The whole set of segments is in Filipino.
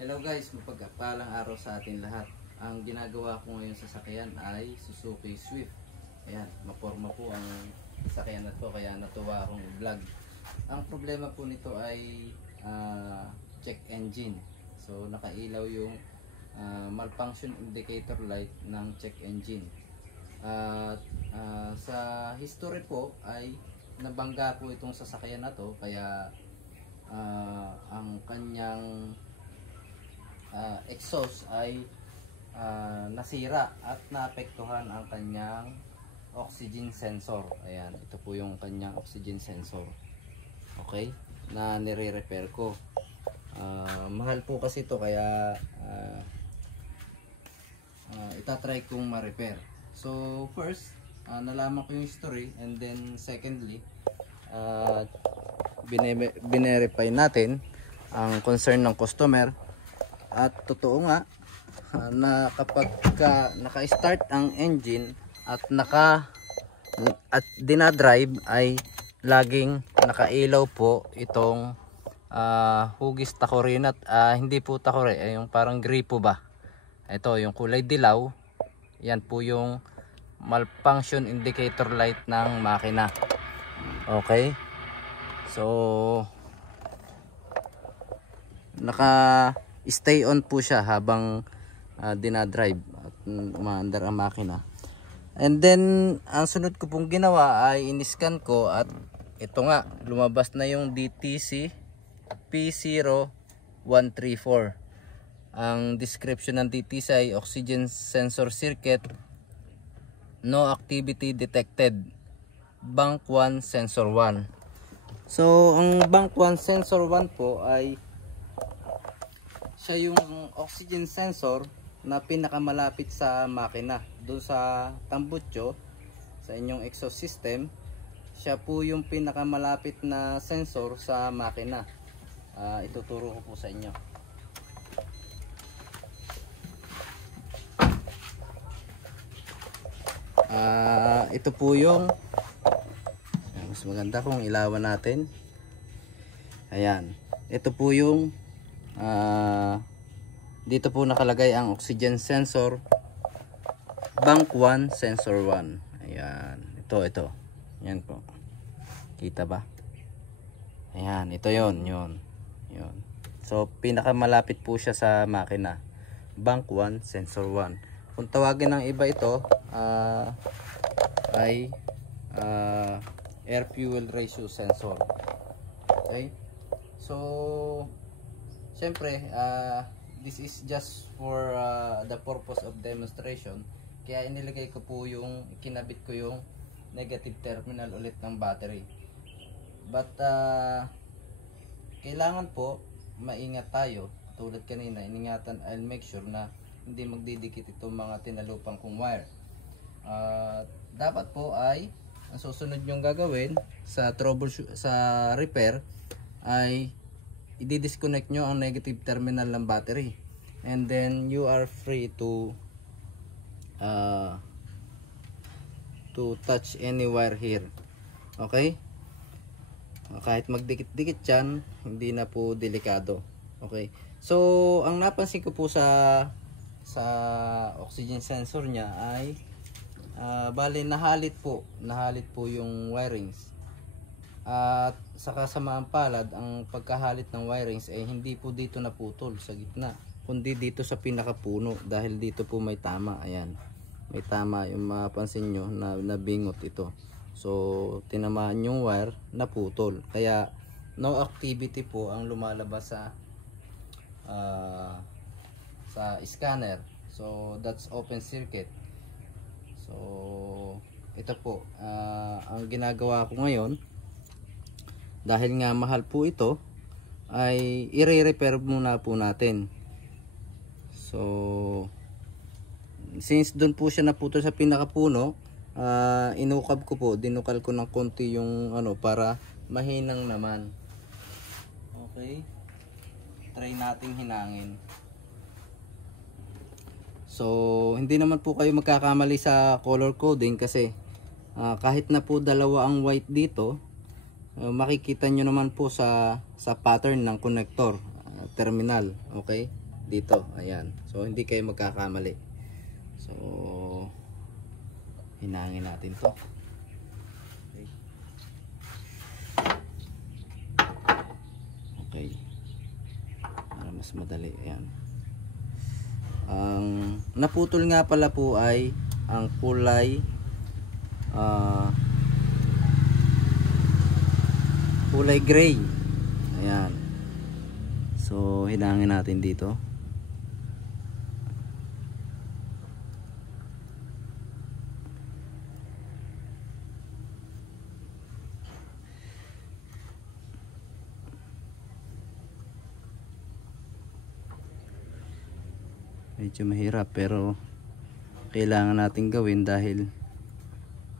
Hello guys, mapagpalang araw sa atin lahat. Ang ginagawa ko ngayon sa sasakyan ay Suzuki Swift. Ayan, maporma po ang sasakyan na to kaya natuwa akong vlog. Ang problema po nito ay check engine. So nakailaw yung malfunction indicator light ng check engine. Sa history po ay nabangga po itong sasakyan na to kaya ang kanyang exhaust ay nasira at naapektuhan ang kanyang oxygen sensor. Ayan, ito po yung kanyang oxygen sensor. Okay, na nire-repair ko. Mahal po kasi ito kaya itatry kong ma-repair. So first, nalaman ko yung history, and then secondly, binerify natin ang concern ng customer. At totoo nga na kapag naka-start ang engine at dinadrive ay laging nakailaw po itong hugis takorin at hindi po takore, ay yung parang gripo ba. Ito yung kulay dilaw, yan po yung malfunction indicator light ng makina. Okay, so stay on po siya habang dinadrive at umaandar ang makina. And then ang sunod ko pong ginawa ay in-scan ko at ito nga, lumabas na yung DTC P0134. Ang description ng DTC ay oxygen sensor circuit, no activity detected, bank 1 sensor 1. So ang bank 1 sensor 1 po ay siya yung oxygen sensor na pinakamalapit sa makina. Doon sa tambutso, sa inyong exhaust system, siya po yung pinakamalapit na sensor sa makina. Ituturo ko po sa inyo. Ito po yung mas maganda kung ilawan natin. Ayan, ito po yung dito po nakalagay ang oxygen sensor, bank 1 sensor 1. Ayan, ito yan po, kita ba? Ayan, ito yon. So pinakamalapit po siya sa makina, bank 1 sensor 1. Kung tawagin ng iba ito ay air fuel ratio sensor. Okay, so siyempre, this is just for the purpose of demonstration. Kaya inilagay ko po yung, kinabit ko yung negative terminal ulit ng battery. But kailangan po maingat tayo. Tulad kanina, iningatan, I'll make sure na hindi magdidikit itong mga tinalupang kong wire. Dapat po ay ang susunod nyong gagawin sa repair ay i-disconnect nyo ang negative terminal ng battery, and then you are free to touch any wire here. Okay, kahit magdikit-dikit yan, hindi na po delikado. Okay, so ang napansin ko po sa oxygen sensor nya ay bali nahalit po yung wirings. At sa kasamaan palad, ang pagkahalit ng wirings ay hindi po dito naputol sa gitna, kundi dito sa pinakapuno, dahil dito po may tama. Ayan, may tama, yung mapansin nyo na nabingot ito. So tinamaan yung wire, naputol, kaya no activity po ang lumalabas sa scanner. So that's open circuit. So ito po ang ginagawa ko ngayon. Dahil nga mahal po ito, ay i-repair muna po natin. So since doon po siya naputol sa pinakapuno, inukab ko po, dinukal ko ng konti yung para mahinang naman. Okay, try nating hinangin. So hindi naman po kayo magkakamali sa color coding kasi kahit na po dalawa ang white dito, makikita nyo naman po sa pattern ng connector terminal. Okay, dito. Ayan. So hindi kayo magkakamali. So hinangin natin to. Okay. Okay. Para mas madali. Ayan. Ang naputol nga pala po ay ang kulay kulay gray. Ayan. So hinangin natin dito. Medyo mahirap pero kailangan natin gawin dahil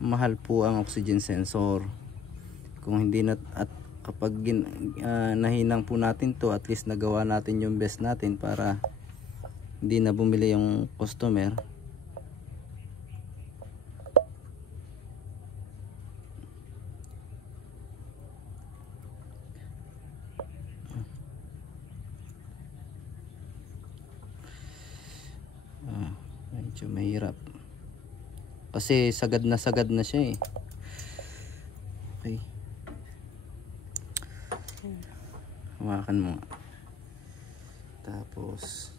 mahal po ang oxygen sensor. Kung hindi na, at kapag nahinang po natin to, at least nagawa natin yung best natin para hindi na bumili yung customer. Medyo mahirap kasi sagad na siya eh. Okay, hawakan mo tapos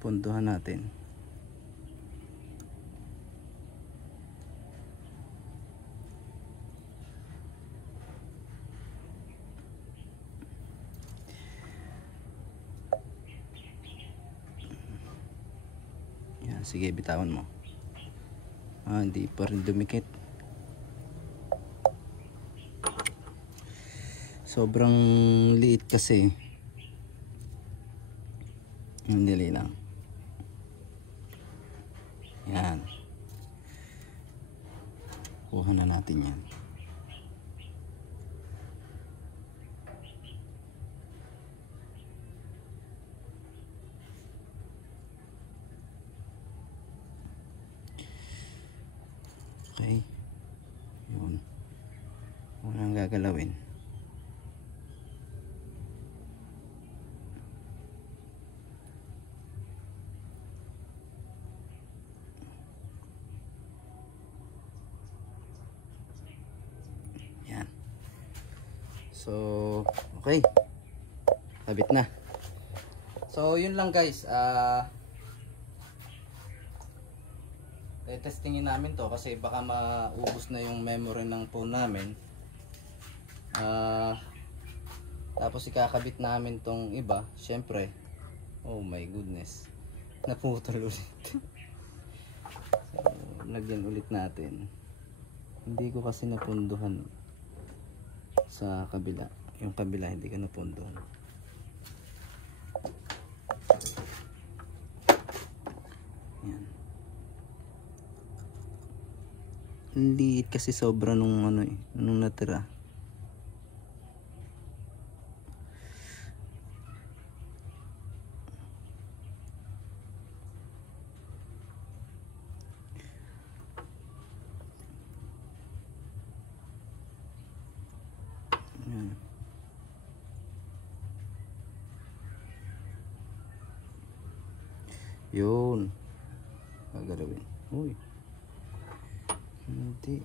punduhan natin. Sige, bitawan mo. Hindi pa rin dumikit. Sobrang liit kasi. Hindi lang. Yan. Kuha na natin yan. Okay. Yun. Walang gagalawin. Yan. So, okay. Kabit na. So, yun lang guys. Testingin namin to kasi baka maubos na yung memory ng phone namin. Tapos ikakabit namin tong iba. Syempre, oh my goodness, naputol ulit. So, lagyan ulit natin. Hindi ko kasi napunduhan sa kabila. Yung kabila hindi ko napunduhan. Yan. Liit kasi sobra nung ano eh, nung natira. Yan. Yun. Gagalawin. Uy. Hindi.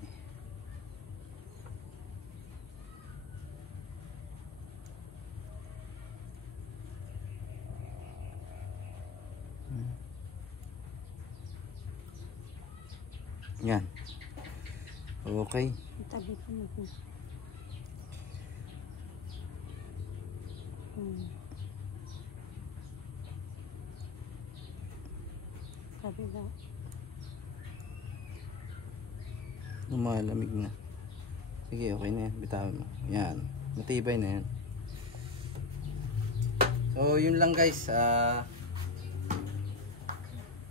Yan. Okay. Tabi ko na po. Tabi ba? Lumalamig na. Sige, okay na yan. Bitawan mo. Yan. Matibay na yan. So, yun lang guys.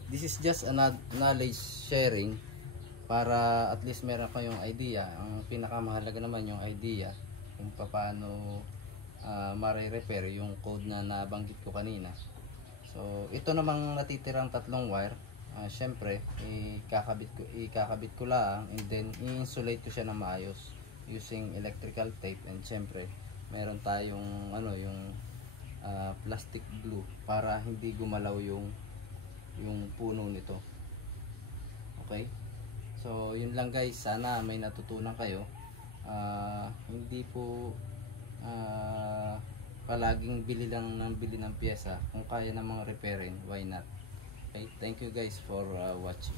This is just a knowledge sharing para at least meron kayong idea. Ang pinakamahalaga naman yung idea kung paano mare-repair yung code na nabanggit ko kanina. So, ito namang natitirang tatlong wire. Syempre, ikakabit ko lang and then i-insulate ko siya ng maayos using electrical tape, and syempre meron tayong yung plastic glue para hindi gumalaw yung puno nito. Okay? So yun lang guys, sana may natutunan kayo. Hindi po palaging bili ng pyesa. Kung kaya namang repairin, why not? Okay, thank you guys for watching.